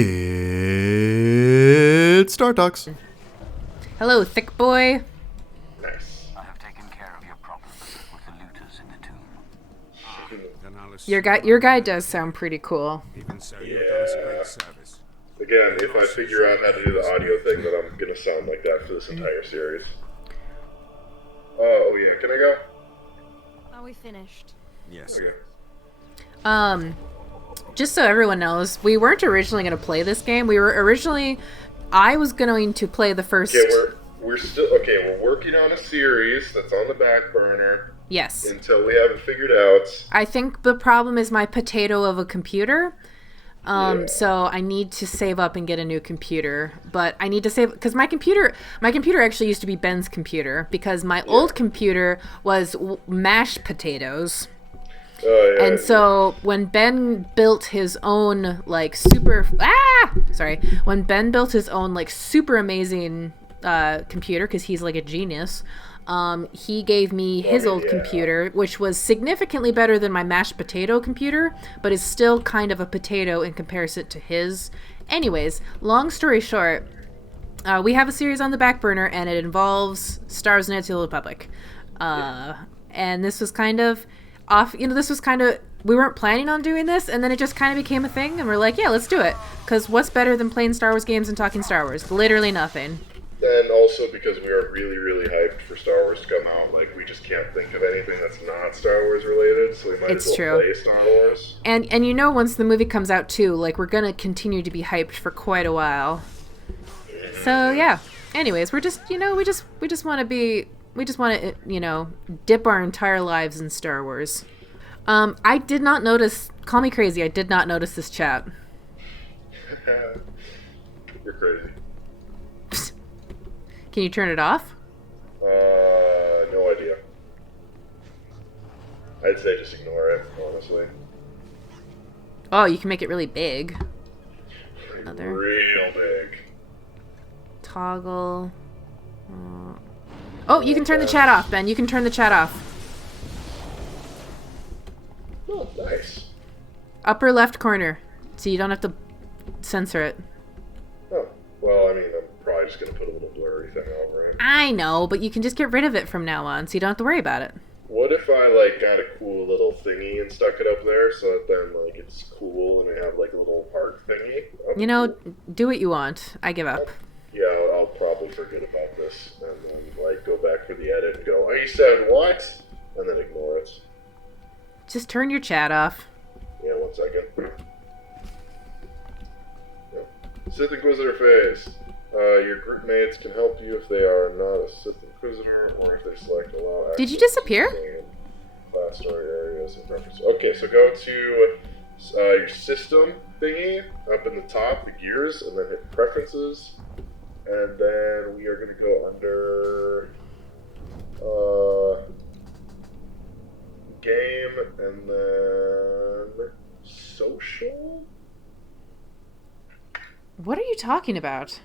It's Star Talks. Hello, thick boy. Nice. I have taken care of your problem with the looters in the tomb. Your guy does sound pretty cool. Even so, you've done us a great service. Again, if I figure out how to do the audio thing, then I'm gonna sound like that for this entire series. Oh yeah, can I go? Are we finished? Yes. Okay. Just so everyone knows, we weren't originally going to play this game. I was going to play the first... Okay, we're working on a series that's on the back burner. Yes. Until we have it figured out. I think the problem is my potato of a computer. So I need to save up and get a new computer. But I need to save... Because my computer actually used to be Ben's computer. Because my old computer was mashed potatoes. And so when Ben built his own super amazing computer, because he's like a genius, he gave me his old computer, which was significantly better than my mashed potato computer, but is still kind of a potato in comparison to his. Anyways, long story short, we have a series on the back burner, and it involves Star Wars: Knights of the Old Republic, and this was kind of off, we weren't planning on doing this, and then it just kind of became a thing, and we're like, yeah, let's do it, because what's better than playing Star Wars games and talking Star Wars? Literally nothing. And also because we are really, really hyped for Star Wars to come out, like, we just can't think of anything that's not Star Wars related, so we might as well play Star Wars. And once the movie comes out too, like, we're gonna continue to be hyped for quite a while. So yeah. Anyways, we just want to dip our entire lives in Star Wars. I did not notice, call me crazy, I did not notice this chat. You're crazy. Can you turn it off? No idea. I'd say just ignore it, honestly. Oh, you can make it really big. Real big. Toggle. Oh, you can turn the chat off, Ben. You can turn the chat off. Oh, nice. Upper left corner, so you don't have to censor it. Oh, well, I mean, I'm probably just going to put a little blurry thing over it. I know, but you can just get rid of it from now on, so you don't have to worry about it. What if I, got a cool little thingy and stuck it up there, so that then, it's cool and I have, a little heart thingy? Do what you want. I give up. Yeah, I'll probably forget about this, and then, go back for the edit and go, I said what? And then ignore it. Just turn your chat off. Yeah, 1 second. Yeah. Sith Inquisitor phase. Your group mates can help you if they are not a Sith Inquisitor, or if they select allow access. Did you disappear? To class story areas and preferences. Okay, so go to your system thingy, up in the top, the gears, and then hit preferences. And then we are going to go under game, and then social? What are you talking about?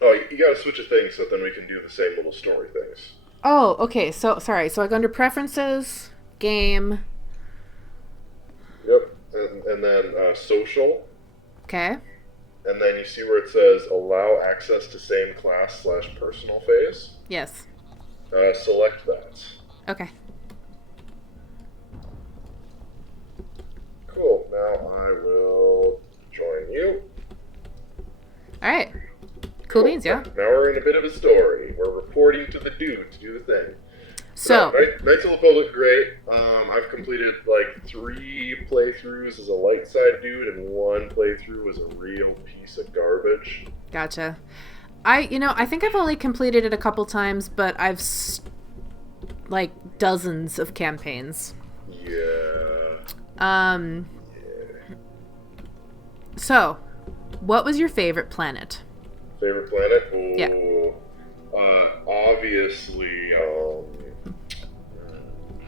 Oh, you gotta switch a thing so then we can do the same little story things. Oh, okay. So, sorry. So I go under preferences, game. Yep. And then social. Okay. And then you see where it says allow access to same class / personal phase? Yes. Select that. Okay. Cool. Now I will join you. Alright. Cool beans, yeah. Now we're in a bit of a story. We're reporting to the dude to do the thing. So, Knights of the Republic, great. I've completed 3 playthroughs as a light side dude, and 1 playthrough as a real piece of garbage. Gotcha. I think I've only completed it a couple times, but I've dozens of campaigns. Yeah. So, what was your favorite planet? Favorite planet? Ooh. Yeah. Obviously,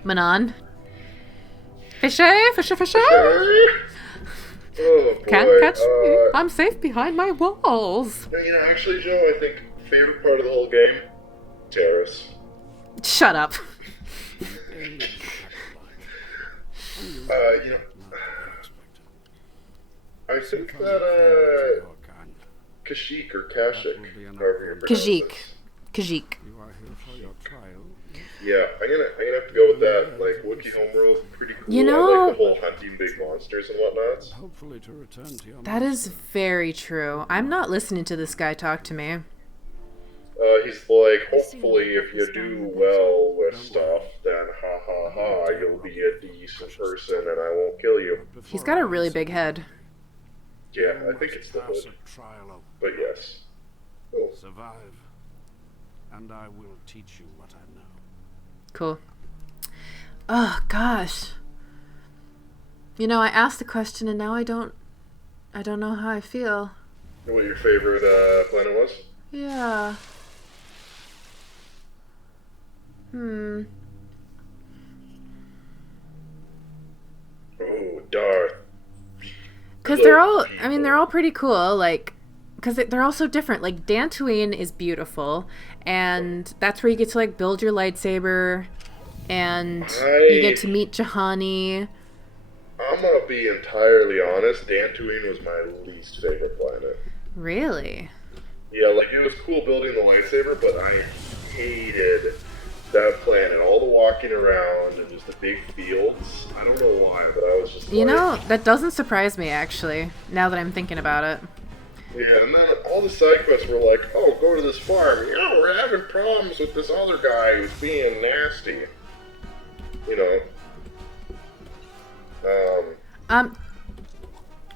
Manon. Fishy. Oh, boy. Can't catch me. I'm safe behind my walls. Actually, Joe, I think favorite part of the whole game? Terrace. Shut up. I think that, Kashyyyk or Kashyyyk, will be an however you pronounce Kashyyyk. it. Kashyyyk. You are here for your trial. Yeah, I'm gonna have to go with that. Like, Wookiee homeworld's pretty cool. You I know- like the whole hunting big monsters and whatnot. Hopefully to return to your That is master. very true. I'm not listening to this guy talk to me. He's like, hopefully if you do well with stuff, then ha ha ha, you'll be a decent person and I won't kill you. He's got a really big head. Yeah, I think it's the Pass hood. a trial of But yes. Cool. survive, and I will teach you what I know. Cool. Oh gosh. You know, I asked the question and now I don't know how I feel. What your favorite planet was? Yeah. Oh, Darth. Because they're all, I mean, they're all pretty cool, like, because they're all so different. Like, Dantooine is beautiful, and that's where you get to, like, build your lightsaber, and you get to meet Juhani. I'm gonna be entirely honest, Dantooine was my least favorite planet. Really? Yeah, like, it was cool building the lightsaber, but I hated that planet. All the walking around and just the big fields. I don't know why, but I was just You like... know, that doesn't surprise me, actually, now that I'm thinking about it. Yeah, and then all the side quests were like, oh, go to this farm. You know, we're having problems with this other guy who's being nasty. You know.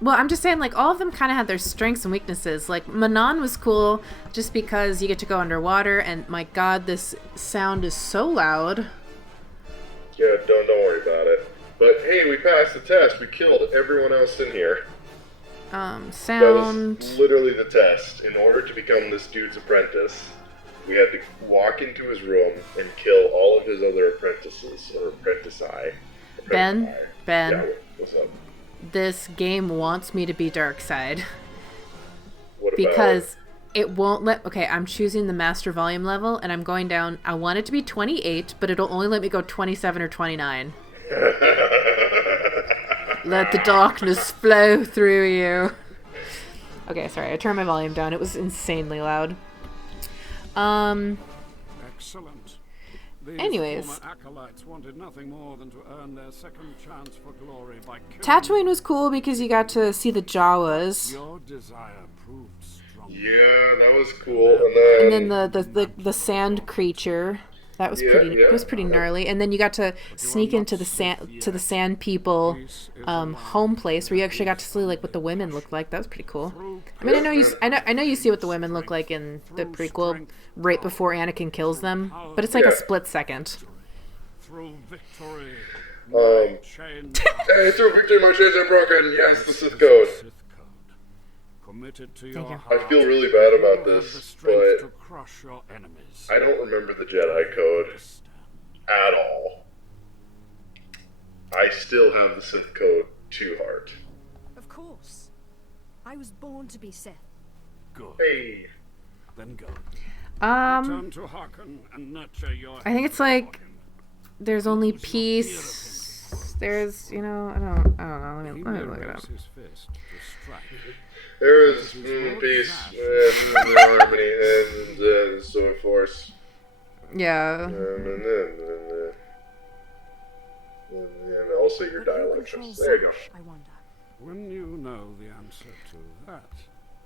Well, I'm just saying, like, all of them kind of had their strengths and weaknesses. Like, Manon was cool just because you get to go underwater, and my god, this sound is so loud. Yeah, don't worry about it. But hey, we passed the test. We killed everyone else in here. That Sound... was literally the test. In order to become this dude's apprentice, we had to walk into his room and kill all of his other apprentices, or apprentice-I. Ben? Ben? Yeah, what's up? This game wants me to be Darkseid. What about Because it won't let... Okay, I'm choosing the master volume level, and I'm going down... I want it to be 28, but it'll only let me go 27 or 29. Let the darkness flow through you. Okay, sorry, I turned my volume down. It was insanely loud. Excellent. These Anyways. former acolytes wanted nothing more than to earn their second chance for glory by killing Tatooine was cool because you got to see the Jawas. your desire proved strong. Yeah, that was cool. And And then the sand creature. That was Yeah, pretty. yeah. It was pretty gnarly. And then you got to sneak into the sand people home place where you actually got to see like what the women looked like. That was pretty cool. I mean, I know you see what the women look like in the prequel right before Anakin kills them, but it's like a Yeah. split second. Through victory, chain hey, through victory, my chains are broken. Yes, the Sith Code. Sith code. Committed to your you. heart, I feel really bad you about have the this, strength to but crush your enemies. I don't remember the Jedi Code at all. I still have the Sith Code to heart. Of course. I was born to be Sith. Good. Hey, Then go. Um, Turn to Joahkrin and nurture your. I think it's like there's only peace. There's, you know, I don't know. Let He me may look it up. raise his fist to strike. there is peace, harmony, and so forth. Yeah. And also your But who dialogue. controls There you go. Sash, I wonder. When you know the answer to that,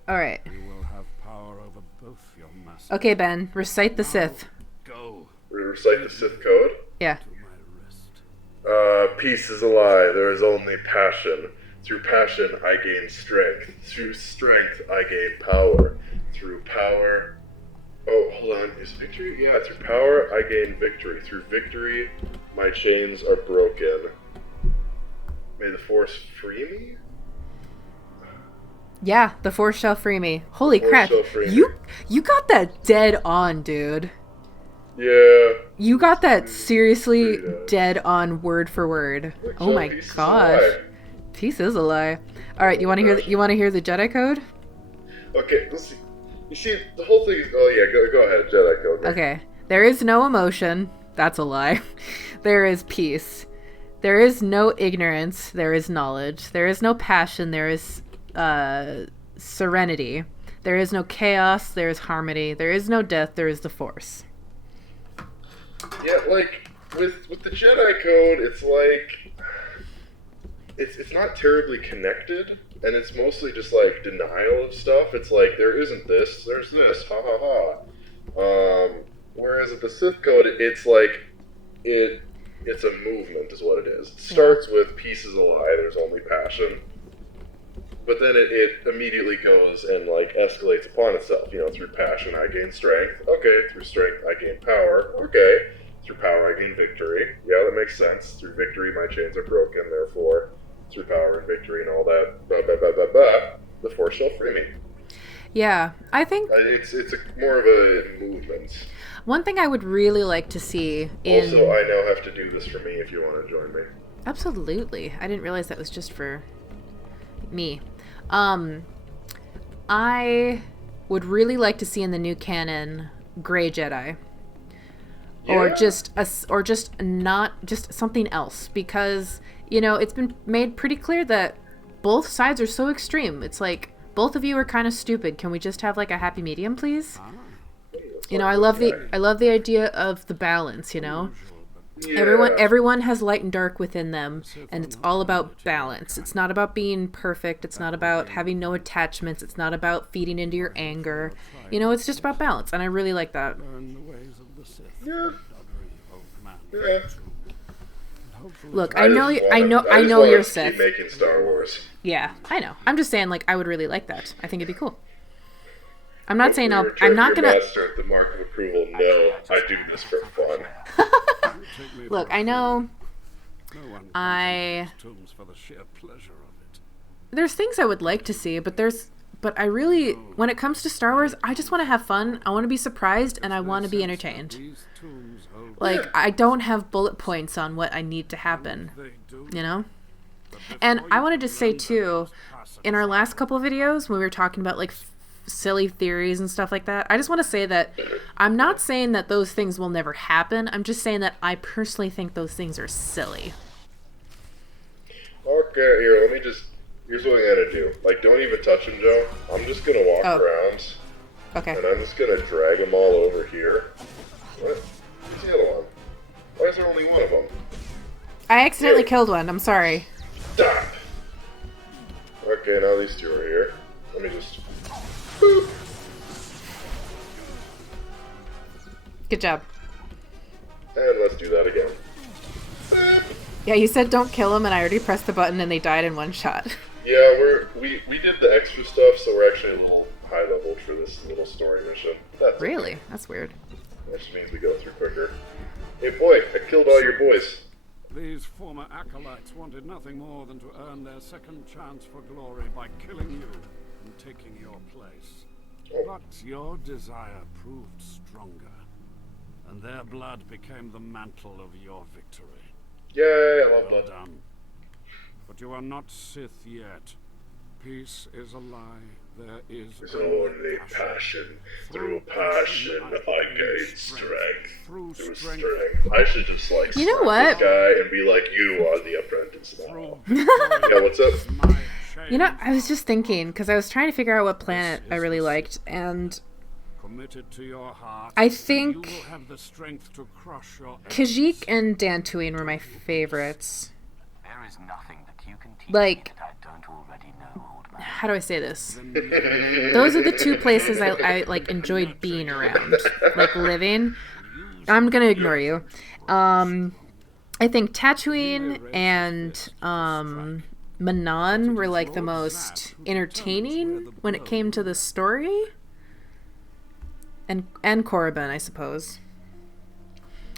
All right. you will have power over both your masters. Okay, Ben. Recite the Sith. Go Recite the Sith Code. Yeah. to my wrist. Peace is a lie. There is only passion. Through passion, I gain strength. Through strength, I gain power. Through power... Oh, hold on. Is victory? Yeah, through power, I gain victory. Through victory, my chains are broken. May the Force free me? Yeah, the Force shall free me. Holy Force crap. shall free me. You got that dead on, dude. Yeah. You got that seriously Yeah. dead on word for word. Oh So my peace is a gosh. lie. Peace is a lie. All right, you want to hear the Jedi code? Okay, let's see. You see, the whole thing is... Oh, yeah, go ahead, Jedi Code. Okay. There is no emotion. That's a lie. There is peace. There is no ignorance. There is knowledge. There is no passion. There is serenity. There is no chaos, there is harmony. There is no death, there is the Force. Yeah, like, with the Jedi Code, it's like... It's not terribly connected, and it's mostly just, like, denial of stuff. It's like, there isn't this, there's this, ha ha ha. Whereas with the Sith Code, it's like, it's a movement is what it is. It starts with peace is a lie, there's only passion. But then it immediately goes and, like, escalates upon itself. You know, through passion I gain strength. Okay, through strength I gain power. Okay, through power I gain victory. Yeah, that makes sense. Through victory my chains are broken, therefore, through power and victory and all that, the Force shall free me. Yeah, I think... It's more of a movement. One thing I would really like to see in... Also, I now have to do this for me if you want to join me. Absolutely. I didn't realize that was just for me. I would really like to see in the new canon Grey Jedi. Yeah. Or just something else, because, you know, it's been made pretty clear that both sides are so extreme. It's like, both of you are kind of stupid. Can we just have like a happy medium, please? You know, I love the idea of the balance, you know? Yeah. Everyone has light and dark within them, and it's all about balance. It's not about being perfect. It's not about having no attachments. It's not about feeding into your anger. You know, it's just about balance, and I really like that. Yeah. Yeah. Look, I know wanna you're keep Sith. making Star Wars. Yeah, I know. I'm just saying, like, I would really like that. I think it'd be cool. I'm not saying I'm not gonna. Master at the mark of approval. No, I do this for fun. Look, I know. There's things I would like to see, but I really, when it comes to Star Wars, I just want to have fun. I want to be surprised, and I want to be entertained. Like, I don't have bullet points on what I need to happen, you know? And I wanted to say, too, in our last couple of videos, when we were talking about, like, silly theories and stuff like that, I just want to say that I'm not saying that those things will never happen. I'm just saying that I personally think those things are silly. Okay, here's what I'm gonna do. Like, don't even touch him, Joe. I'm just gonna walk around. Okay. And I'm just gonna drag them all over here. What? Where's the other one? Why is there only one of them? I accidentally killed one. I'm sorry. Stop! Okay, now these two are here. Let me just... Boop. Good job. And let's do that again. Yeah, you said don't kill them, and I already pressed the button, and they died in one shot. Yeah, we did the extra stuff, so we're actually a little high level for this little story mission. That's Really? That's weird. Which means we go through quicker. Hey boy, I killed all your boys. These former acolytes wanted nothing more than to earn their second chance for glory by killing you and taking your place. But your desire proved stronger, and their blood became the mantle of your victory. Yay, I love Well that. done. But you are not Sith yet. Peace is a lie. There is There's only passion. Through passion, I gain strength. Through strength. I should just, like, You know slap what? this guy and be like, you are the apprentice now. Yeah, what's up? You know, I was just thinking, because I was trying to figure out what planet I really liked, and Committed to your heart, I you think will have the strength to crush your Kashyyyk and Dantooine were my favorites. There is nothing that you can teach Like- me that I don't already know, old man. How do I say this? Those are the two places I like enjoyed being around, like living. I'm gonna ignore you. I think Tatooine and Manon were like the most entertaining when it came to the story, and Korriban, I suppose.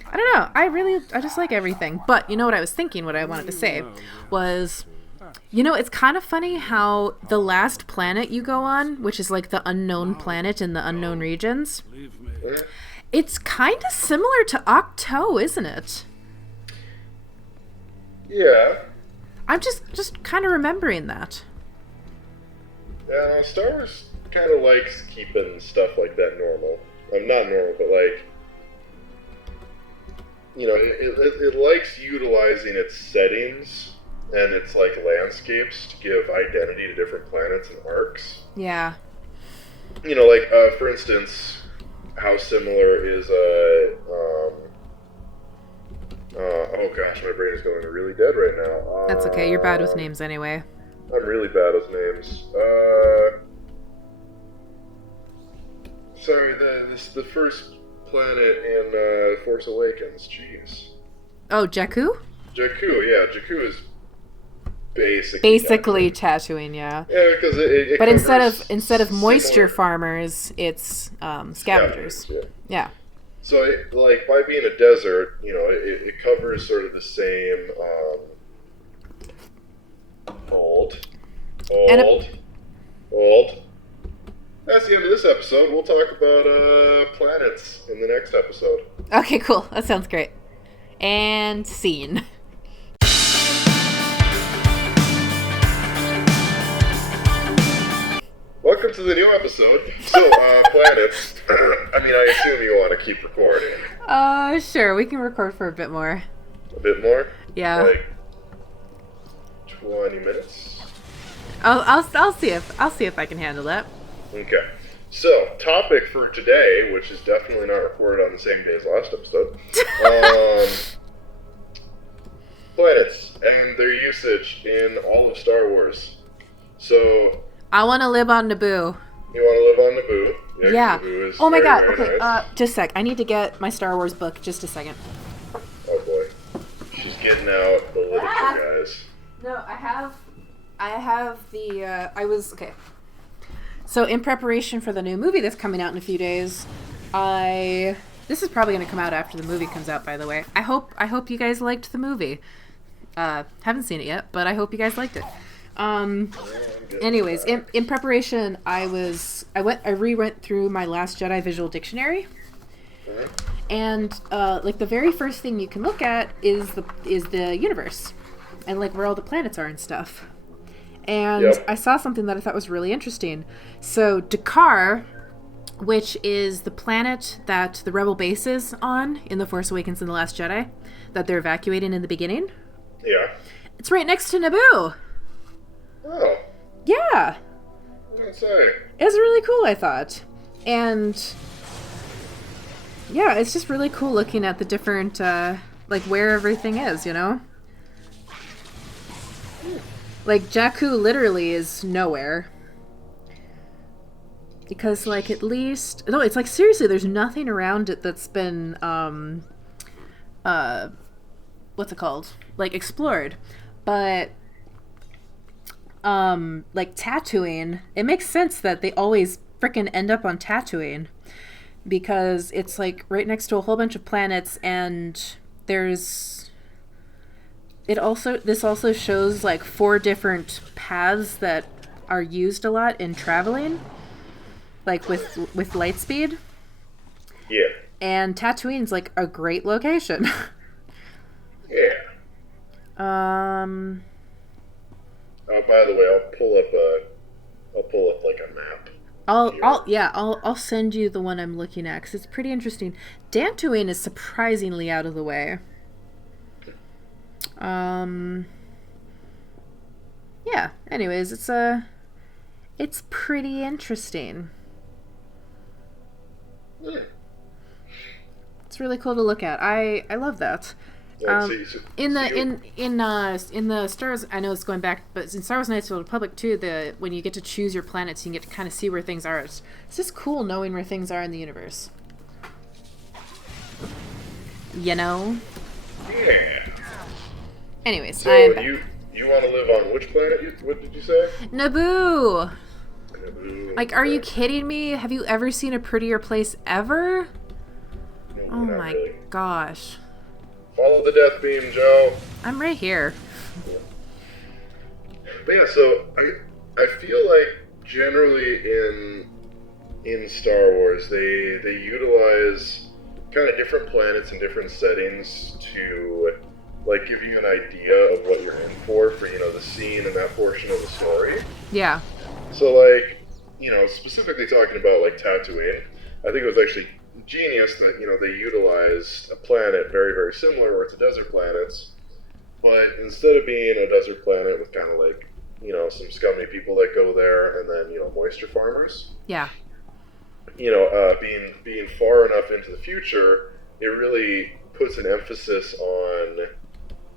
I don't know. I just like everything. But you know what I was thinking? What I wanted to say was, you know, it's kind of funny how the last planet you go on, which is like the unknown planet in the unknown regions, it's kind of similar to Octo, isn't it? Yeah. I'm just kind of remembering that. Yeah, Star Wars kind of likes keeping stuff like that normal. Not normal, but like, you know, it likes utilizing its settings and its like landscapes to give identity to different planets and arcs. Yeah. you know, like for instance, how similar is oh gosh, my brain is going really dead right now. That's okay. You're bad with names anyway. I'm really bad with names. Sorry, the first planet in Force Awakens. Jeez. Oh, Jakku? Jakku, yeah, Jakku is Basically Tatooine, yeah. Yeah, because it But covers instead of moisture similar farmers, it's scavengers. Yeah. So, like, by being a desert, you know, it covers sort of the same old. That's the end of this episode. We'll talk about planets in the next episode. Okay, cool. That sounds great. And scene. Welcome to the new episode. So, planets. I mean, I assume you want to keep recording. Sure. We can record for a bit more. A bit more? Yeah. Like 20 minutes? I'll see if I can handle that. Okay. So, topic for today, which is definitely not recorded on the same day as last episode. Planets and their usage in all of Star Wars. So, I want to live on Naboo. you want to live on Naboo? Yeah. Naboo is Oh my god. very Okay. nice. Just a sec. I need to get my Star Wars book. Just a second. Oh boy. She's getting out the literature, guys. No, I have the. Okay. So in preparation for the new movie that's coming out in a few days, this is probably going to come out after the movie comes out. By the way, I hope you guys liked the movie. Haven't seen it yet, but I hope you guys liked it. Anyways, in preparation, I re-went through my Last Jedi visual dictionary, and like the very first thing you can look at is the universe, and like where all the planets are and stuff. And Yep. I saw something that I thought was really interesting. So Dakar, which is the planet that the Rebel base is on in The Force Awakens and The Last Jedi, that they're evacuating in the beginning, Yeah. it's right next to Naboo. Oh, Yeah. what's that? It was really cool, I thought. And yeah, it's just really cool looking at the different, like where everything is, you know? Like Jakku literally is nowhere. Because like at least, no, it's like seriously, there's nothing around it that's been, what's it called? Like explored. But like Tatooine, it makes sense that they always frickin' end up on Tatooine because it's like right next to a whole bunch of planets, and this also shows like 4 different paths that are used a lot in traveling, like with light speed. Yeah. And Tatooine's like a great location. Yeah. Oh, by the way, I'll pull up like a map. I'll send you the one I'm looking at because it's pretty interesting. Dantooine is surprisingly out of the way. Yeah. Anyways, it's pretty interesting. Yeah. It's really cool to look at. I love that. In the Stars, I know it's going back, but in Star Wars Knights of the Republic too, when you get to choose your planets, you get to kind of see where things are. It's just cool knowing where things are in the universe. You know. Yeah. Anyways, So I'm back. you want to live on which planet? What did you say? Naboo. Naboo. Like, are you kidding me? Have you ever seen a prettier place ever? No, Oh not my really. gosh. Follow the death beam, Joe. I'm right here. But yeah, so I feel like generally in Star Wars they utilize kind of different planets and different settings to like give you an idea of what you're in for the scene and that portion of the story. Yeah. So like, specifically talking about like Tatooine, I think it was actually genius that they utilized a planet very, very similar where it's a desert planet, but instead of being a desert planet with kind of like some scummy people that go there and then moisture farmers, Yeah. being far enough into the future, it really puts an emphasis on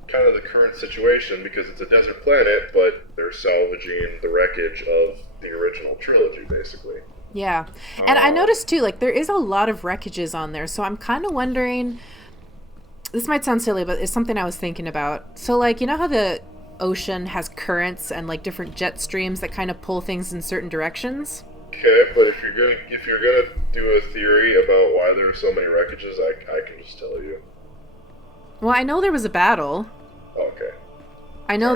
kind of the current situation because it's a desert planet, but they're salvaging the wreckage of the original trilogy, basically. Yeah. And I noticed too, like, there is a lot of wreckages on there, so I'm kind of wondering, this might sound silly, but it's something I was thinking about. So, like, you know how the ocean has currents and, like, different jet streams that kind of pull things in certain directions? Okay, but if you're gonna do a theory about why there are so many wreckages, I can just tell you. Well, I know there was a battle. Okay. I know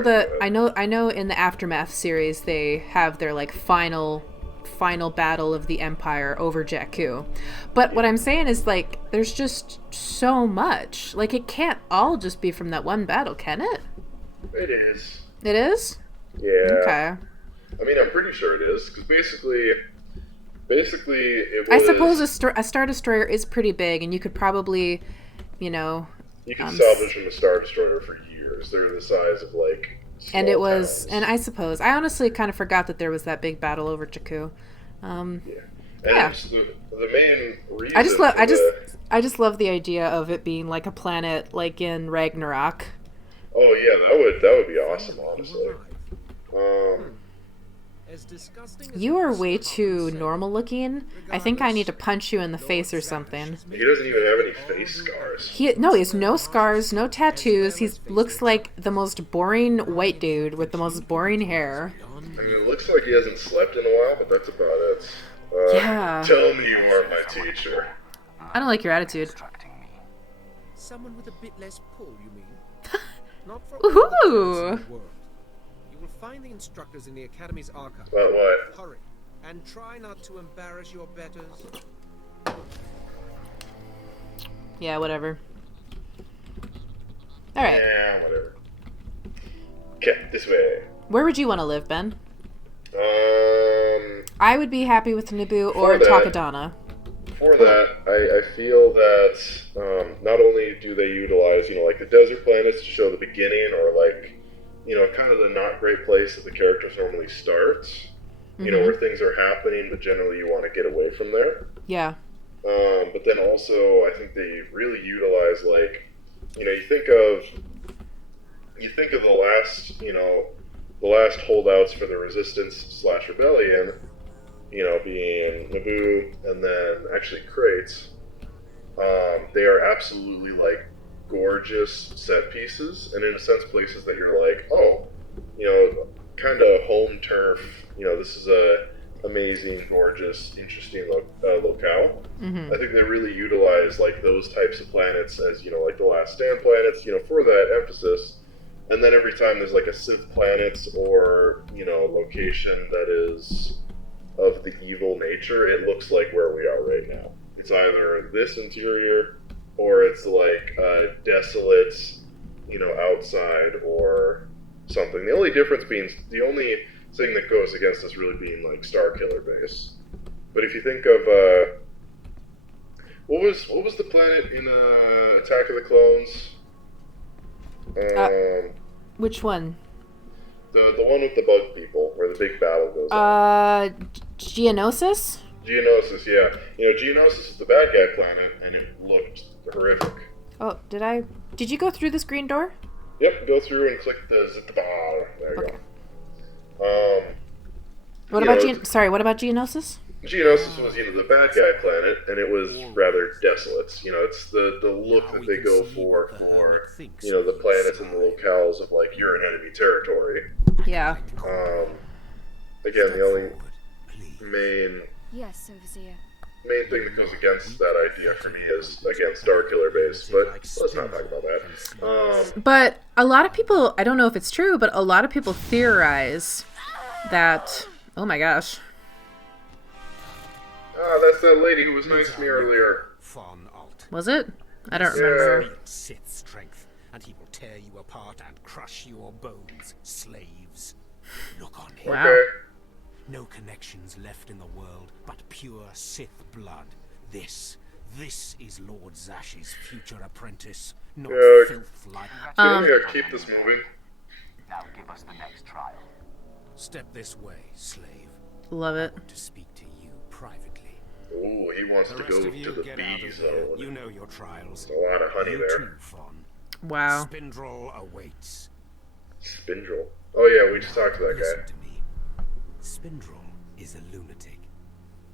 in the Aftermath series they have their like final battle of the Empire over Jakku. But what I'm saying is, like, there's just so much. Like, it can't all just be from that one battle, can it? It is. It is? Yeah. Okay. I mean, I'm pretty sure it is, because basically it was... I suppose a Star Destroyer is pretty big, and you could probably, you know... You can salvage from a Star Destroyer for years. They're the size of, like, and it was... towns. And I suppose... I honestly kind of forgot that there was that big battle over Jakku. Yeah. And Yeah. it's the main reason... I just love the idea of it being like a planet like in Ragnarok. Oh, yeah, that would be awesome, honestly. As disgusting as You it are is, way the too common sense, normal looking. I think I need to punch you in the face or something. He doesn't even have any face scars. He has no scars, no tattoos. He looks like the most boring white dude with the most boring hair. I mean, it looks like he hasn't slept in a while, but that's about it. Yeah. Tell me you aren't my teacher. I don't like your attitude. Instructing me. someone with a bit less pull, you mean? Not from Woohoo! all the places in the world. You will find the instructors in the Academy's archive. But what? Hurry, and try not to embarrass your betters. Yeah, whatever. Alright. Yeah, whatever. Okay, this way. Where would you want to live, Ben? Um, I would be happy with Naboo or For that- Takadana. For that, I feel that not only do they utilize, like the desert planets to show the beginning, or like, kind of the not great place that the characters normally start, where things are happening, but generally you want to get away from there. Yeah. But then also, I think they really utilize, like, you think of the last holdouts for the Resistance / Rebellion, being Naboo and then actually Crates. They are absolutely, like, gorgeous set pieces, and in a sense places that you're like, oh, kind of home turf. This is a amazing, gorgeous, interesting locale. Mm-hmm. I think they really utilize, like, those types of planets as, like the Last Stand planets, for that emphasis. And then every time there's, like, a Sith planet or, location that is of the evil nature, it looks like where we are right now. It's either this interior, or it's, like, desolate, outside, or something. The only difference being, the only thing that goes against us really being, like, Starkiller Base. But if you think of, what was the planet in Attack of the Clones? Which one? The one with the bug people, where the big battle goes on. Geonosis? Geonosis, yeah. Geonosis is the bad guy planet, and it looked horrific. Oh, did you go through this green door? Yep, go through and click the zip-bar. There you Okay. go. What about Geonosis? Geonosis was, the bad guy planet, and it was rather desolate. It's the look that they go for, the planets and the locales of, like, you're in enemy territory. Yeah. Again, the only main Yes, Overseer. thing that goes against that idea for me is, again, Starkiller Base, but let's not talk about that. But a lot of people, I don't know if it's true, but a lot of people theorize that, oh my gosh. That's that lady who was nice to me earlier. Von Alt. Was it? I don't remember. Great Sith strength, and he will tear you apart and crush your bones, slaves. Look on him. Wow. Okay. No connections left in the world, but pure Sith blood. This is Lord Zash's future apprentice, not Yeah. filth like. I think I keep this moving. Now give us the next trial. Step this way, slave. Love it. To speak to you privately. Ooh. he wants The to rest go of you to the get out bee of here. zone. You know your trials. There's a lot of honey You there. too, Fawn. Wow. Spindrel awaits. Spindrel. Oh yeah, we just talked to that Listen guy. to me. Spindrel is a lunatic.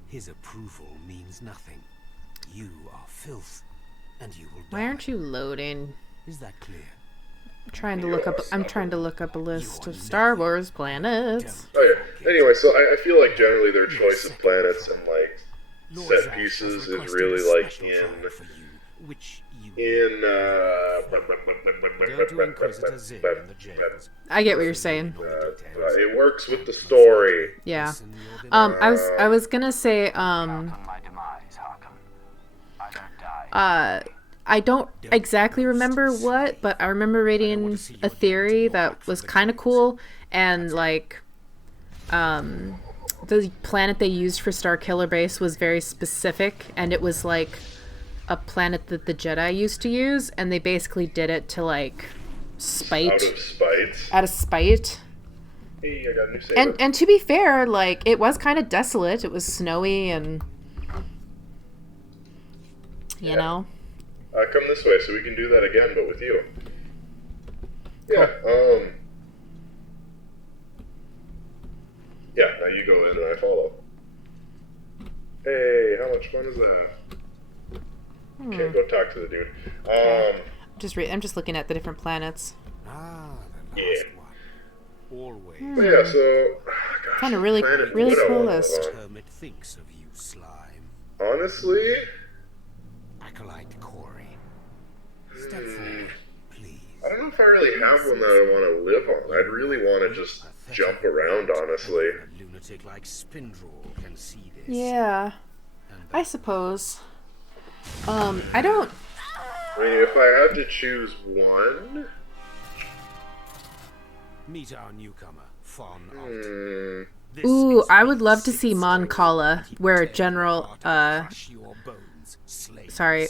His approval means nothing. You are filth, and you will die. Why aren't you loading? Is that clear? I'm trying to look up a list of Star Wars planets. Oh yeah. Anyway, so I feel like generally their choice of planets and like Lord set Zash pieces has is requested really a like special in trial for you, which you go to Inquisitor Zinn in the jails. I get what you're saying. it works with the story. Yeah. Listen, you'll be I was gonna say, On my demise, Joahkrin. I don't die. I don't exactly remember what, but I remember reading a theory that was kind of cool, and like, the planet they used for Starkiller Base was very specific, and it was like a planet that the Jedi used to use, and they basically did it to like spite. Out of spite. Out of spite. Hey, I got a new saber. And to be fair, like, it was kind of desolate. It was snowy and, you know. Come this way so we can do that again, but with you. Yeah, yeah, now you go in and I follow. Hey, how much fun is that? Can't go talk to the dude. I'm just looking at the different planets. Ah, the Yeah. last one. Always. But yeah, so gosh, Kind of really Planet cool Widow, list. Hermit thinks of you, slime. Honestly, Acolyte Corey. Step forward, please. I don't know if I really have one that I want to live on. I'd really want to just jump around, honestly. A lunatic like Spindrel can see this. Yeah, And I suppose. I don't. I mean, if I had to choose one, meet our newcomer, Fawn Alt. This Ooh, is I would love to Sith see Mon Lord. Cala, He where will tear General, you apart and crush your bones, slaves. sorry.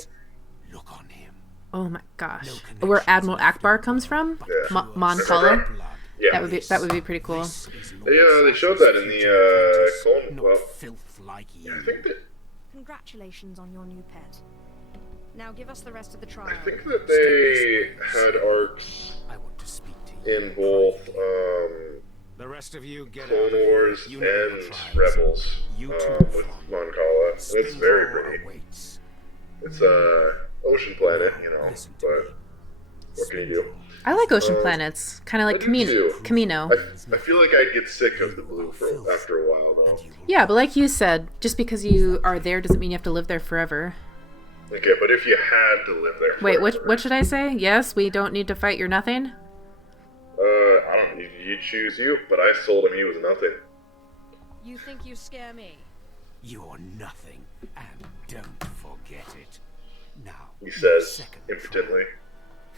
Look on him. Oh my gosh, No where connections Admiral left Akbar in the comes world, from, but Yeah. pure Mon Sith Cala. blood. Yeah. That would be pretty cool. This is Lord Yeah, they showed Zash's that in the, future Clone apprentice, Club. not filth like you. I think that Congratulations on your new pet. Now give us the rest of the trial. I think that they had arcs I want to speak to you. in both The rest of you get out Clone of here. Wars You know your and trials. Rebels You too, with Fawn. Mon Cala. It's very Spindrel pretty. awaits. It's a ocean planet, you know, Listen to but me. what can you do? I like ocean planets, kind of like I do too. Camino. I feel like I'd get sick of the blue after a while, though. You will Yeah, but like you said, just because you are there doesn't mean you have to live there forever. Okay, but if you had to live there Wait, forever, what should I say? Yes, we don't need to fight your nothing? I don't know, you choose you, but I told him he was nothing. You think you scare me? You're nothing, and don't forget it. Now, He says, second impotently.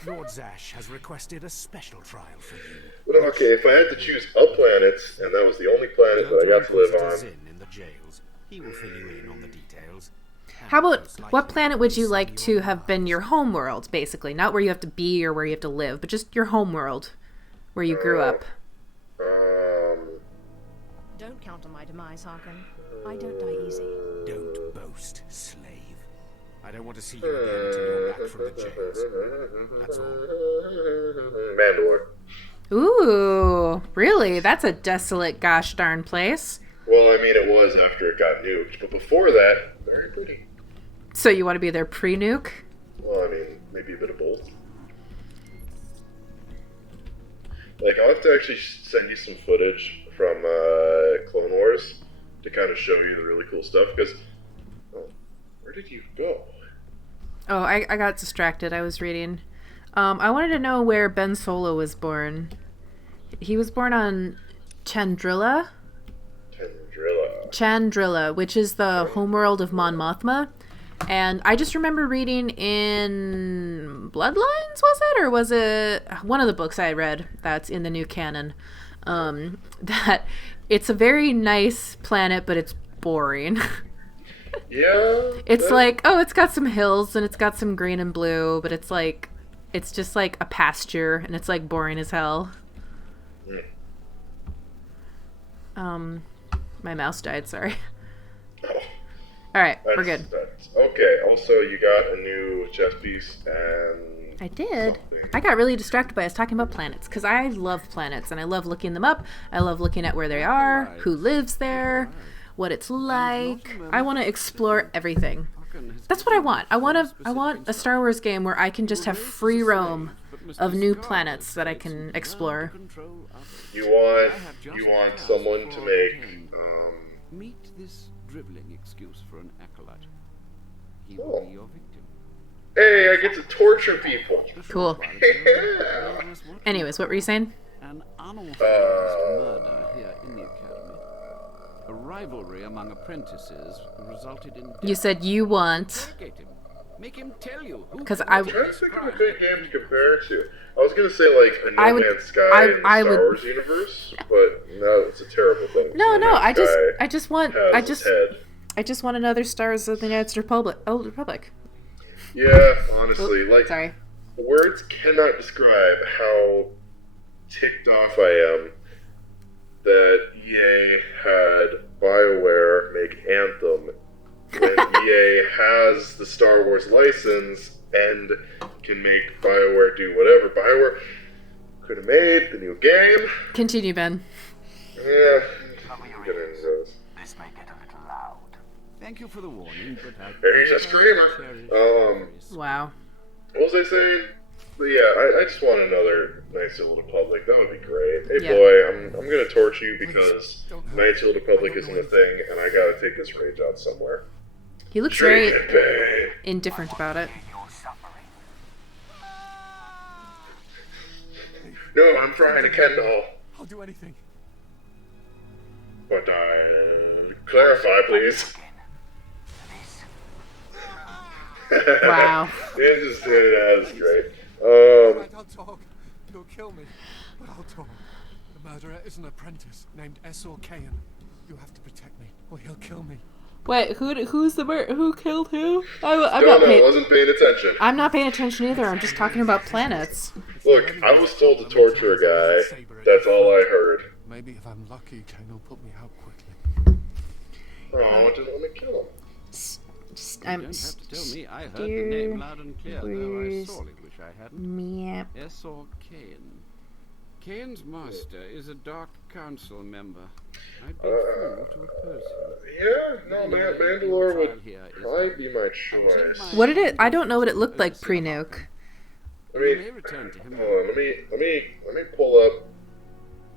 Lord Zash has requested a special trial for you. Well, okay, if I had to choose a planet, and that was the only planet Go that I to got to live Inquisitor on, Zinn in the jails. He will fill you in on the details. How about, Most likely what planet would you some like of to your have been your home world, basically? Not where you have to be or where you have to live, but just your home world, where you grew up. Don't count on my demise, Joahkrin. I don't die easy. Don't boast, slave. I don't want to see you again until you're back from the jails. That's all. Mandalore. Ooh, really? That's a desolate gosh darn place. Well, I mean, it was after it got nuked, but before that, very pretty. So you want to be there pre-nuke? Well, I mean, maybe a bit of both. Like, I'll have to actually send you some footage from Clone Wars to kind of show you the really cool stuff, because... Oh, where did you go? Oh, I got distracted. I was reading. I wanted to know where Ben Solo was born. He was born on Chandrilla, which is the homeworld of Mon Mothma. And I just remember reading in Bloodlines, was it? Or was it one of the books I read that's in the new canon? That it's a very nice planet, but it's boring. Yeah. It's like, oh, it's got some hills and it's got some green and blue, but it's like, it's just like a pasture and it's like boring as hell. My mouse died, sorry. All right, we're good. Okay, also, you got a new chess piece, and... I did. something. I got really distracted by us talking about planets, because I love planets, and I love looking them up. I love looking at where they are, who lives there, what it's like. I want to explore everything. That's what I want. I want a Star Wars game where I can just have free roam of new planets that I can explore. You want someone to make, Meet this dribbling excuse for an acolyte. He will be your victim. Hey, I get to torture people. Cool. Yeah. Anyways, what were you saying? An unauthorized murder here in the academy. A rivalry among apprentices resulted in... You said you want... Interrogate him. Make him tell you who... Because I'm trying to think of a good game to compare it to. I was gonna say like a No Man's Sky in the Star Wars universe, but no, it's a terrible thing. No, I Sky just want I just want another Stars of the United Republic. Old Republic. Yeah, honestly, like Sorry. words cannot describe how ticked off I am that EA had BioWare make Anthem when EA has the Star Wars license and can make BioWare do whatever. BioWare could have made the new game. Continue, Ben. Yeah, Cover your get ears. into this. This may get a little loud. Thank you for the warning, but I... He's a screamer. Wow. What was I saying? But yeah, I just want another Knights of the Old Republic. That would be great. Hey Yeah. boy, I'm gonna torch you because Knights of the Old Republic isn't a thing, and I gotta take this rage out somewhere. He looks very Drink and pay. indifferent about it. You're suffering. No, I'm trying to Kendall. I'll do anything. But clarify, please. Wow. That's great. I'll talk. You'll kill me, but I'll talk. The murderer is an apprentice named Joahkrin. You have to protect me, or he'll kill me. Wait, who killed who? Wasn't paying attention. I'm not paying attention either. I'm just talking about planets. Look, I was told to torture a guy. That's all I heard. Maybe if I'm lucky, Kane will put me out quickly. Oh, just let me kill him. Just, You don't have to tell me. I heard the name loud and clear, though I sorely wish I hadn't. Yep. Joahkrin. Kane's master is a Dark Council member. I'd be fool to oppose him. Yeah, no, Mandalore would probably be my choice. What did it? I don't know what it looked like pre-nuke. I You may mean, return to him. hold on, let me pull up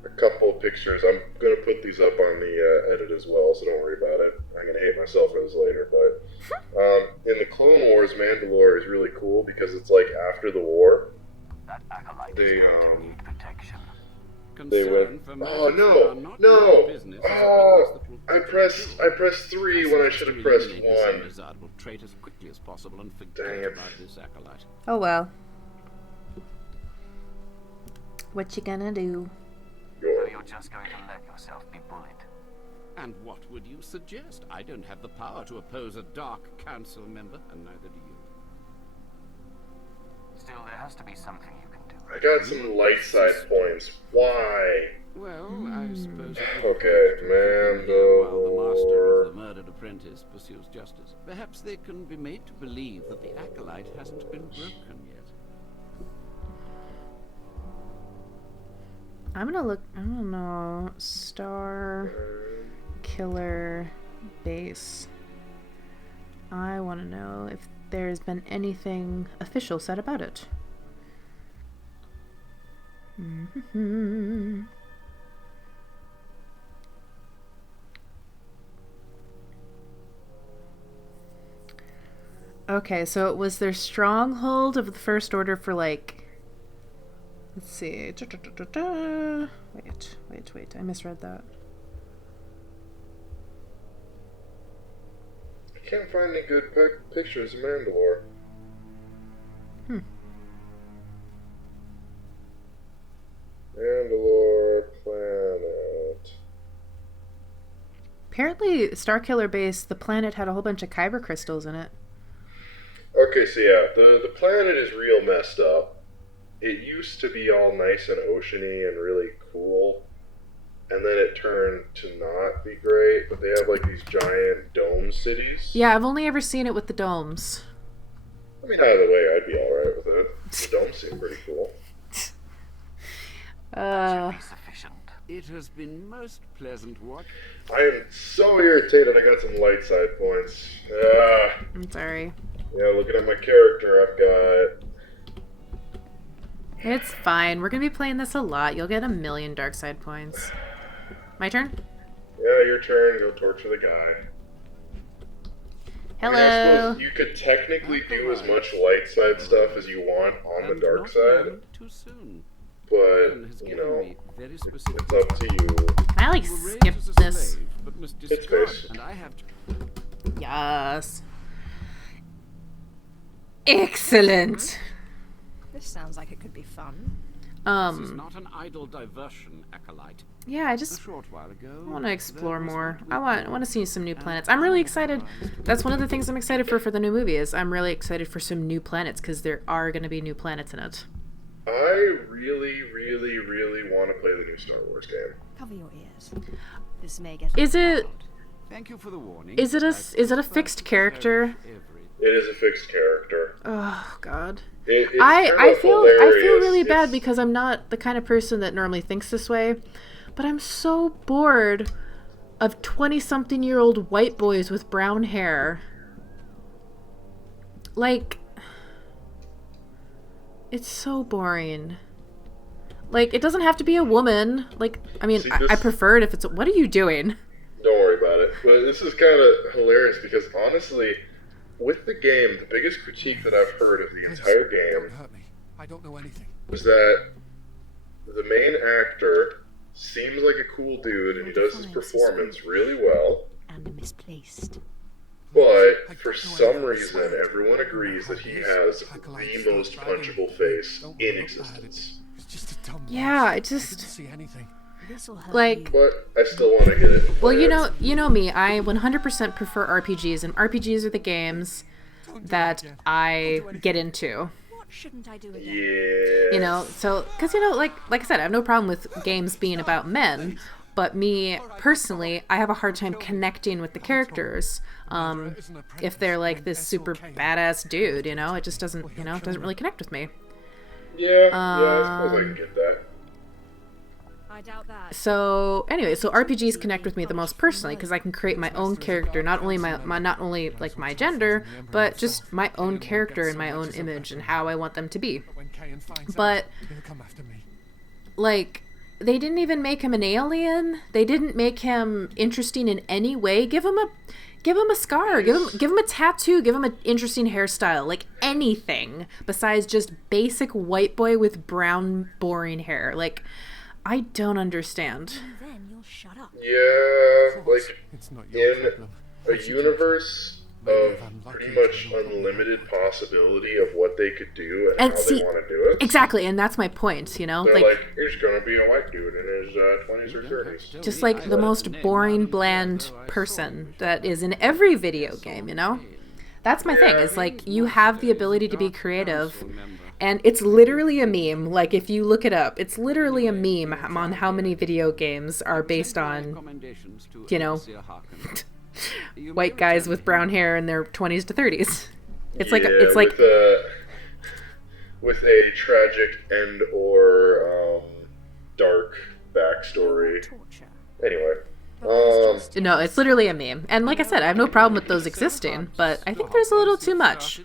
a couple of pictures. I'm gonna put these up on the edit as well, so don't worry about it. I'm gonna hate myself for this later, but in the Clone Wars, Mandalore is really cool because it's like after the war. That acolyte They, is going to need protection. They Concern went. for Oh matters that are not your no! business is a Oh, weakness that will I pressed 3 when I should have pressed eliminate this 1. undesirable trait as quickly as possible and Dang forget it. about this acolyte. Oh well. What you gonna do? So you're just going to let yourself be bullied. And what would you suggest? I don't have the power to oppose a Dark Council member, and neither do you. Still, there has to be something you can do. I got some light side points. Why? Well, I suppose. Okay, While the master Mandalore. of the murdered apprentice pursues justice, perhaps they can be made to believe that the acolyte hasn't been broken yet. I'm gonna look. I don't know. Star Killer Base. I want to know if there's been anything official said about it. Okay, so it was their stronghold of the First Order for like. Let's see. Wait. I misread that. I can't find any good pictures of Mandalore. Mandalore planet. Apparently, Starkiller Base, the planet had a whole bunch of kyber crystals in it. Okay, so yeah, the planet is real messed up. It used to be all nice and oceany and really cool, and then it turned to not be great, but they have like these giant dome cities. Yeah, I've only ever seen it with the domes. I mean, either way, I'd be alright with it. The domes seem pretty cool. Should be sufficient. It has been most pleasant watch. I am so irritated I got some light side points. I'm sorry. Yeah, looking at my character, I've got... It's fine. We're gonna be playing this a lot. You'll get 1,000,000 dark side points. My turn? Yeah, your turn. Go torture the guy. I mean, I Hello. suppose you could technically do as much light side stuff as you want on the dark side, Too soon. but, Has you given know, me very specific. it's up to you. Can I like You were skip raised as a this? slave, but must It's discard, space. and I have to. Yes. Excellent. This sounds like it could be fun. This is not an idle diversion, Acolyte. Yeah, I A just short while ago, want to explore there was more. what we I want to see some new planets. I'm really excited. That's one of the things I'm excited for the new movie is I'm really excited for some new planets because there are going to be new planets in it. I really, really, really want to play the new Star Wars game. Cover your ears. This may get Is it Thank you for the warning. is it a fixed character? It is a fixed character. Oh god. It's I kind of feel hilarious. really bad It's- because I'm not the kind of person that normally thinks this way, but I'm so bored of 20-something-year-old white boys with brown hair. Like, it's so boring. Like, it doesn't have to be a woman. Like, I mean, See, I this- prefer it if it's what are you doing? Don't worry about it. But this is kind of hilarious because honestly, with the game, the biggest critique that I've heard of the entire Don't game hurt me. I don't know anything. was that the main actor seems like a cool dude and he does his performance really well, and misplaced. but for some reason everyone agrees that he has the most punchable face in existence. It's just a dumb Yeah, boss. I I just didn't see anything. This'll hurt like But I still want to get it. well, you know me. I 100% prefer RPGs, and RPGs are the games that I get into. What shouldn't I do again? Yeah. You know, so because like I said, I have no problem with games being about men, but me personally, I have a hard time connecting with the characters. If they're like this super badass dude, you know, it just doesn't, it doesn't really connect with me. Yeah, I suppose I can get that. I doubt that. So anyway, so RPGs connect with me the most personally because I can create my own character, not only not only like my gender, but just my own character and my own image and how I want them to be. But when Kayan finds But out, he'll come after me. like they didn't even make him an alien. They didn't make him interesting in any way. Give him a scar. Give him a tattoo. Give him an interesting hairstyle. Like anything besides just basic white boy with brown boring hair. Like I don't understand. And then you'll shut up. Yeah, Of course, like it's not your in problem. a universe of pretty much unlimited possibility of what they could do and, And how see- they want to do it. Exactly, and that's my point. They're Like like, he's gonna be a white dude in his 20s or 30s. just like the most boring, bland person that is in every video game. That's my thing. Is like you have the ability to be creative. And it's literally a meme. Like, if you look it up, it's literally a meme on how many video games are based on, white guys with brown hair in their 20s to 30s. It's like with a tragic and or dark backstory. Torture. Anyway, no, it's literally a meme. And like I said, I have no problem with those existing, but I think there's a little too much.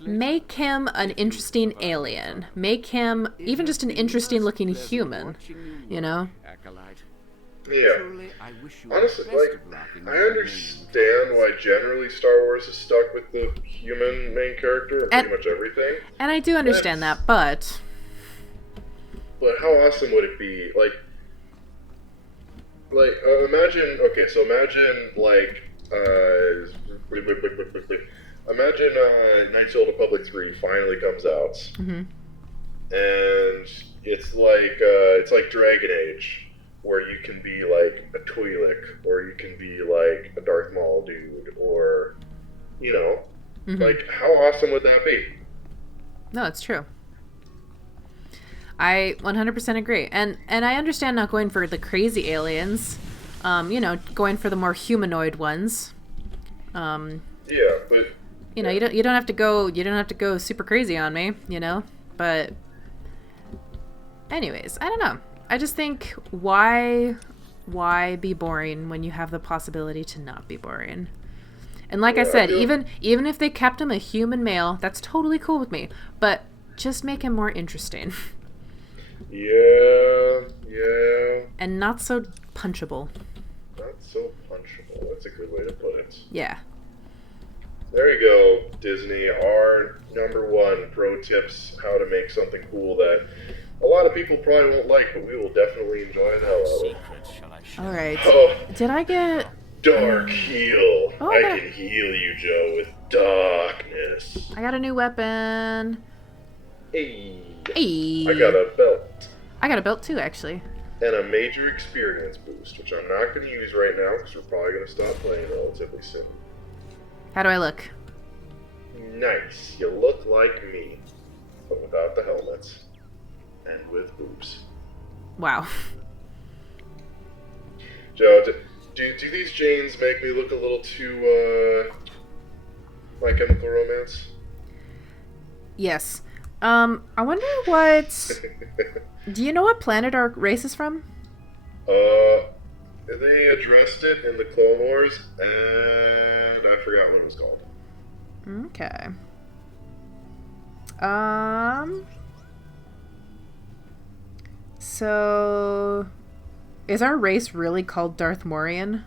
Make him an interesting alien. Make him even just an interesting looking human. yeah. Honestly, I understand why generally Star Wars is stuck with the human main character in pretty much everything. And I do understand that, but But how awesome would it be? Imagine Knights of the Old Republic 3 finally comes out, and it's like Dragon Age, where you can be like a Twi'lek, or you can be like a Darth Maul dude, or like how awesome would that be? no, it's true. I 100% agree. And I understand not going for the crazy aliens. You know, going for the more humanoid ones. Yeah, but you know, you don't have to go super crazy on me, you know? But anyways, I don't know. I just think why be boring when you have the possibility to not be boring? And like I said, even if they kept him a human male, that's totally cool with me. But just make him more interesting. Yeah. And not so punchable. Not so punchable. That's a good way to put it. Yeah. There you go, Disney. Our #1 pro tips how to make something cool that a lot of people probably won't like, but we will definitely enjoy the hell out of it. Secrets, shall I say? All right. Oh, Did I get... dark heal. Oh, I okay. can heal you, Joe, with darkness. I got a new weapon. Hey. Hey. I got a belt. I got a belt too, actually. And a major experience boost, which I'm not going to use right now because we're probably going to stop playing relatively soon. How do I look? Nice. You look like me, but without the helmets. And with boobs. Wow. Joe, do these jeans make me look a little too, My Chemical Romance? Yes. I wonder what... Do you know what planet our race is from? They addressed it in the Clone Wars, and I forgot what it was called. Okay. So... Is our race really called Darth Morian?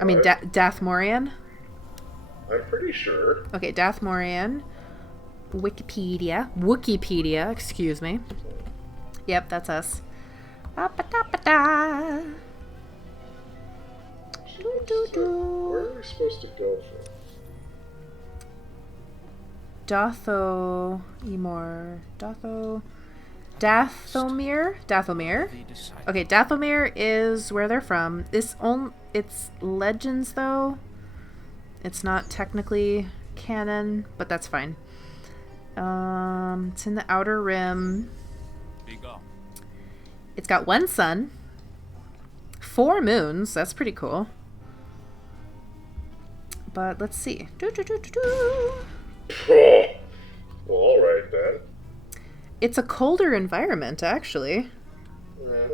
I mean, Dath Morian? I'm pretty sure. Okay, Dath Morian. Wikipedia, excuse me. Yep, that's us. Ba-ba-da-ba-da. Where are we supposed to go from? Dathomir. Okay, Dathomir is where they're from. It's legends though. It's not technically canon, but that's fine. It's in the Outer Rim. It's got 1 sun, 4 moons. That's pretty cool. But let's see. Oh, well, alright then. It's a colder environment, actually. Yeah.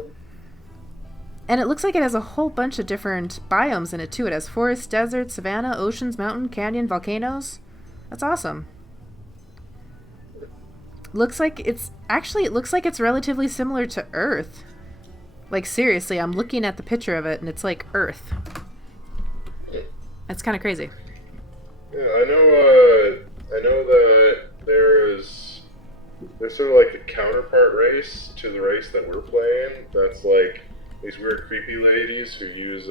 And it looks like it has a whole bunch of different biomes in it, too. It has forest, desert, savanna, oceans, mountain, canyon, volcanoes. That's awesome. It looks like it's relatively similar to Earth. Like, seriously, I'm looking at the picture of it, and it's like Earth. It's kind of crazy. Yeah, I know that there's sort of like the counterpart race to the race that we're playing. That's like these weird creepy ladies who use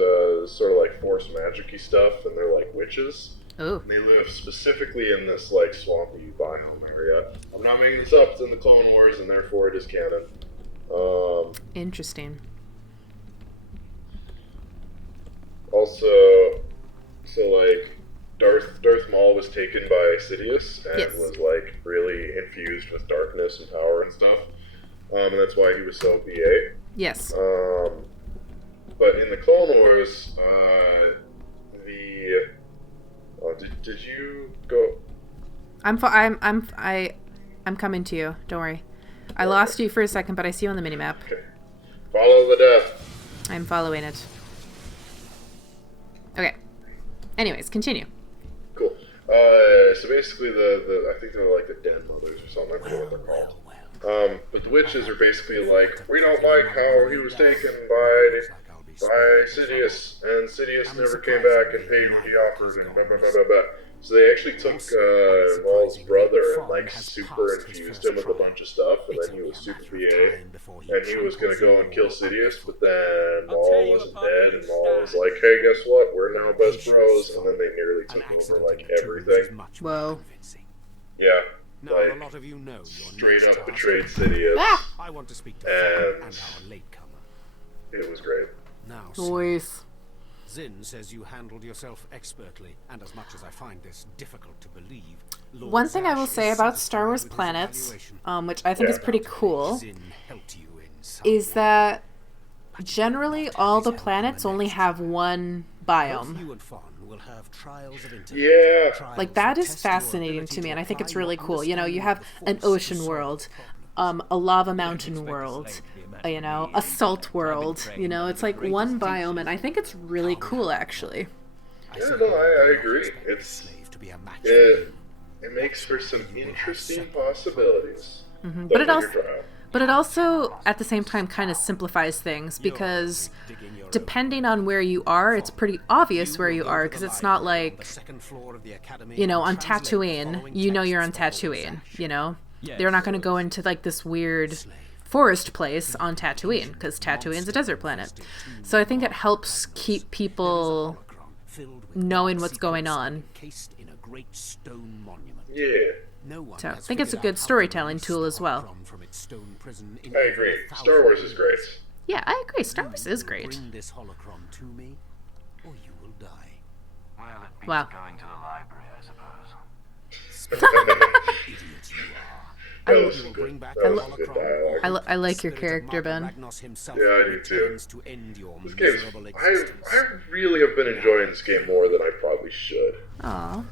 sort of like force magic-y stuff, and they're like witches. Oh. And they live specifically in this like swampy biome area. I'm not making this up, it's in the Clone Wars, and therefore it is canon. Interesting. Also, so like Darth Maul was taken by Sidious and Yes. was like really infused with darkness and power and stuff, and that's why he was so BA. Yes. But in the Clone Wars, did you go? I'm coming to you. Don't worry. I lost you for a second, but I see you on the minimap. Okay. Follow the death. I'm following it. Okay. Anyways, continue. Cool. So basically, I think they're like the Den Mothers or something. I forget what they're called. But the witches are basically like, we don't like how he was taken by Sidious, and Sidious never came back and paid what he offered, and blah, blah, blah, blah, blah. So they actually took Maul's brother and like super infused him with a bunch of stuff, and then he was super BA, and he was gonna go and kill Sidious, but then Maul wasn't dead, and Maul was like, hey, guess what? We're now best bros, and then they nearly took over like everything. Whoa. Yeah. Now, Like, a lot of you know your straight next up task. betrayed Sidious. I want to speak to And Fenn and our latecomer. It was great. Now, Voice. Zin says you handled yourself expertly, and as much as I find this difficult to believe, Lord One thing I will Zash say is about Star satisfied Wars with his planets, evaluation. which I think is pretty cool, Zin helped you in some is way. that generally all the planets only have one Both biome. you and Fawn will have trials of intellect. Yeah. Trials Like, that that is test your fascinating ability to me, and I think apply it's really your cool. You know, you have understanding an of the Force to ocean solve world, problems. a lava mountain world, you know, a salt world, you know, it's like one biome, and I think it's really cool, actually. Yeah, no, I agree. Expect your It's slave to be a match for it, you. it makes for some interesting possibilities. But it also, Trial. but it also, at the same time, kind of simplifies things, because depending on where you are, it's pretty obvious where you are, because it's not like, you know, on Tatooine, you know you're on Tatooine, you know? They're not going to go into, like, this weird forest place on Tatooine, because Tatooine's a desert planet. So I think it helps keep people knowing what's going on. Yeah, So I think it's a good storytelling tool as well. I agree. Star Wars is great. Yeah, I agree. Star Wars is great. Bring this holocron to me, or you will die. Well, it means Wow. going to the library, I suppose. Idiot you are. That was You some will good, bring back that the was some good holocron, dialogue. I like your Spirit of character, Ben. Ragnos himself Yeah, I do too. returns to end your This game, miserable I existence. really have been enjoying this game more than I probably should. Aw.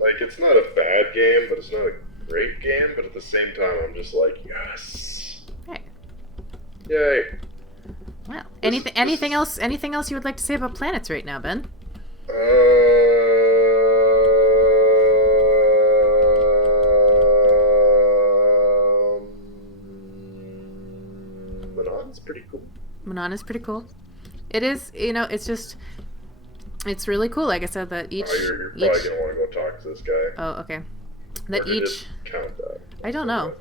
Like, it's not a bad game, but it's not a great game. But at the same time, I'm just like, yes, Right. yay. Well, anything else you would like to say about planets right now, Ben? Manon's pretty cool. Manon is pretty cool. It is, you know, it's just, it's really cool. Like I said, that each, Oh, you're probably gonna want to go talk to this guy. oh, okay. Or That did it each, count that? I don't know.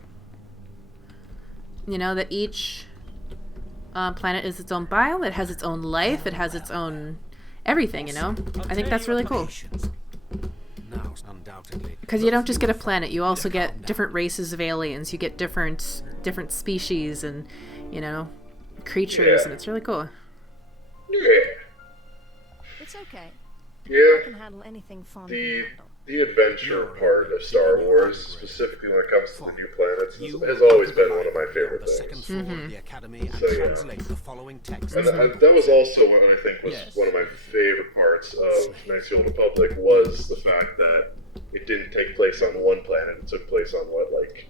You know, that each planet is its own biome. It has its own life. It has its own everything, you know? I think that's really cool. Now, undoubtedly, Because you don't just get a planet. You also get different races of aliens. You get different species and, you know, creatures, Yeah. and it's really cool. Yeah. It's okay. I Yeah. can handle anything fun. The adventure part of Star Wars, specifically when it comes to the new planets, has always been one of my favorite the second things. floor of the academy and So, yeah. translate the following text. And that was also what I think was one of my favorite parts of Knights of the Old Republic, was the fact that it didn't take place on one planet. It took place on, what, like,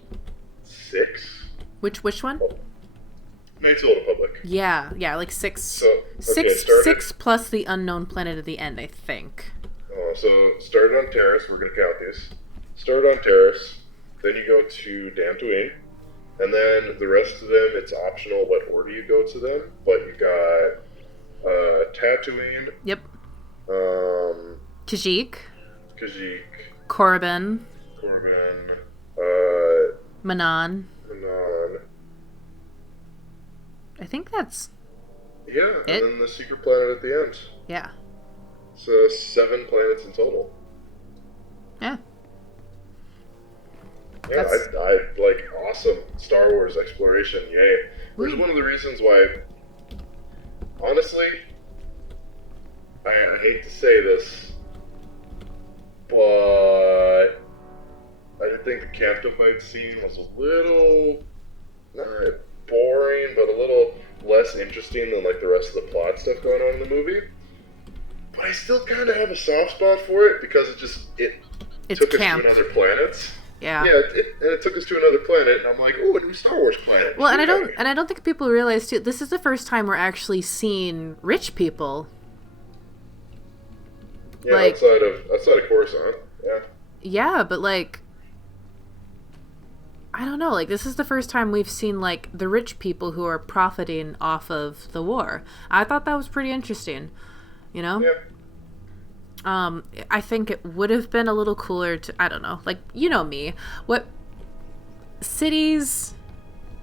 6? Which one? Knights of the Old Republic. Yeah, like six. So, okay, Six started- 6 plus the unknown planet at the end, I think. So started on Terrace, we're going to count these. Started on Terrace, then you go to Dantooine, and then the rest of them, it's optional what order you go to them, but you got Tatooine, Yep. Kashyyyk, Kashyyyk, Korriban, Korriban, Manon. Manon. I think that's Yeah, It? and then the secret planet at the end. yeah. So 7 planets in total. Yeah. Yeah, That's- I like awesome Star Wars exploration, yay. Which is one of the reasons why, honestly, I hate to say this, but I think the Canto fight scene was a little, not boring, but a little less interesting than like the rest of the plot stuff going on in the movie. But I still kind of have a soft spot for it because it It's took camp. us to another planet. Yeah. Yeah, it took us to another planet, and I'm like, oh, a new Star Wars planet. Well, and I don't think people realize too. This is the first time we're actually seeing rich people. Yeah, like- outside of Coruscant. Yeah. Yeah, but like, I don't know. Like, this is the first time we've seen like the rich people who are profiting off of the war. I thought that was pretty interesting. You know. Yeah. I think it would have been a little cooler to, I don't know, like, you know me, what cities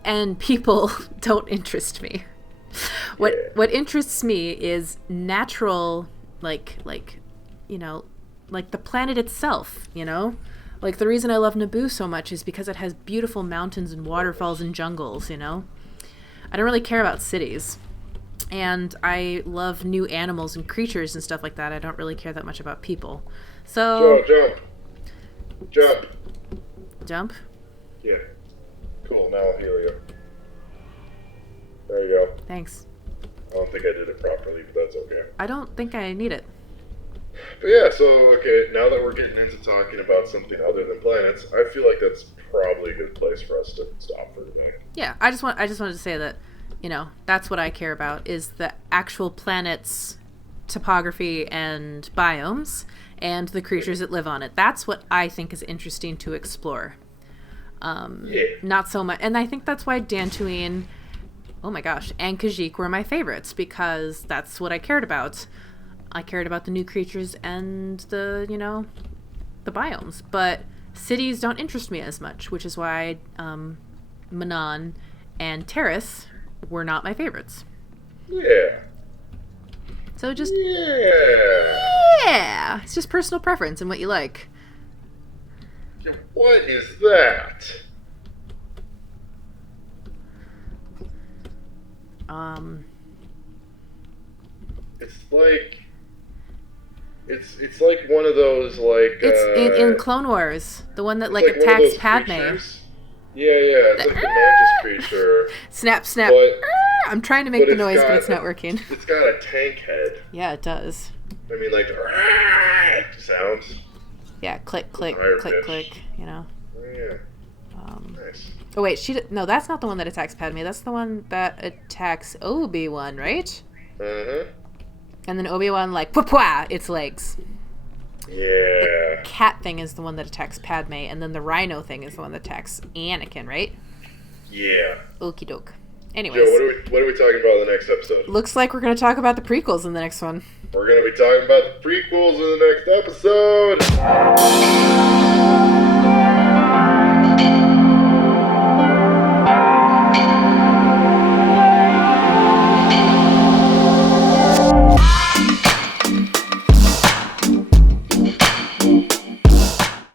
and people don't interest me. What interests me is natural, like, you know, like the planet itself, you know? Like, the reason I love Naboo so much is because it has beautiful mountains and waterfalls and jungles, you know? I don't really care about cities. And I love new animals and creatures and stuff like that. I don't really care that much about people. So... Jump. Jump? Yeah. Cool, now I'll heal you. There you go. Thanks. I don't think I did it properly, but that's okay. I don't think I need it. But yeah, so, okay, now that we're getting into talking about something other than planets, I feel like that's probably a good place for us to stop for tonight. Yeah, I just wanted to say that, that's what I care about, is the actual planet's topography and biomes and the creatures that live on it. That's what I think is interesting to explore. Not so much. And I think that's why Dantooine, oh my gosh, and Kashyyyk were my favorites, because that's what I cared about. I cared about the new creatures and the biomes. But cities don't interest me as much, which is why Manon and Terrace were not my favorites. Yeah. So just... Yeah. Yeah. It's just personal preference and what you like. Yeah, what is that? It's like... It's like one of those, like... It's in Clone Wars. The one that, like one of attacks those Padme. creatures. Yeah, it's like the mantis creature. Snap, snap. But, I'm trying to make the noise, but it's not working. It's got a tank head. Yeah, it does. I mean, like, sounds. Yeah, click, click, click, click, Yeah. Nice. Oh, wait, no, that's not the one that attacks Padme. That's the one that attacks Obi-Wan, right? Uh-huh. And then Obi-Wan, like, pwah, its legs. Yeah. The cat thing is the one that attacks Padme, and then the rhino thing is the one that attacks Anakin, right? Yeah. Okie doke. Anyways. Joe, what are we talking about in the next episode? Looks like we're going to talk about the prequels in the next one. We're going to be talking about the prequels.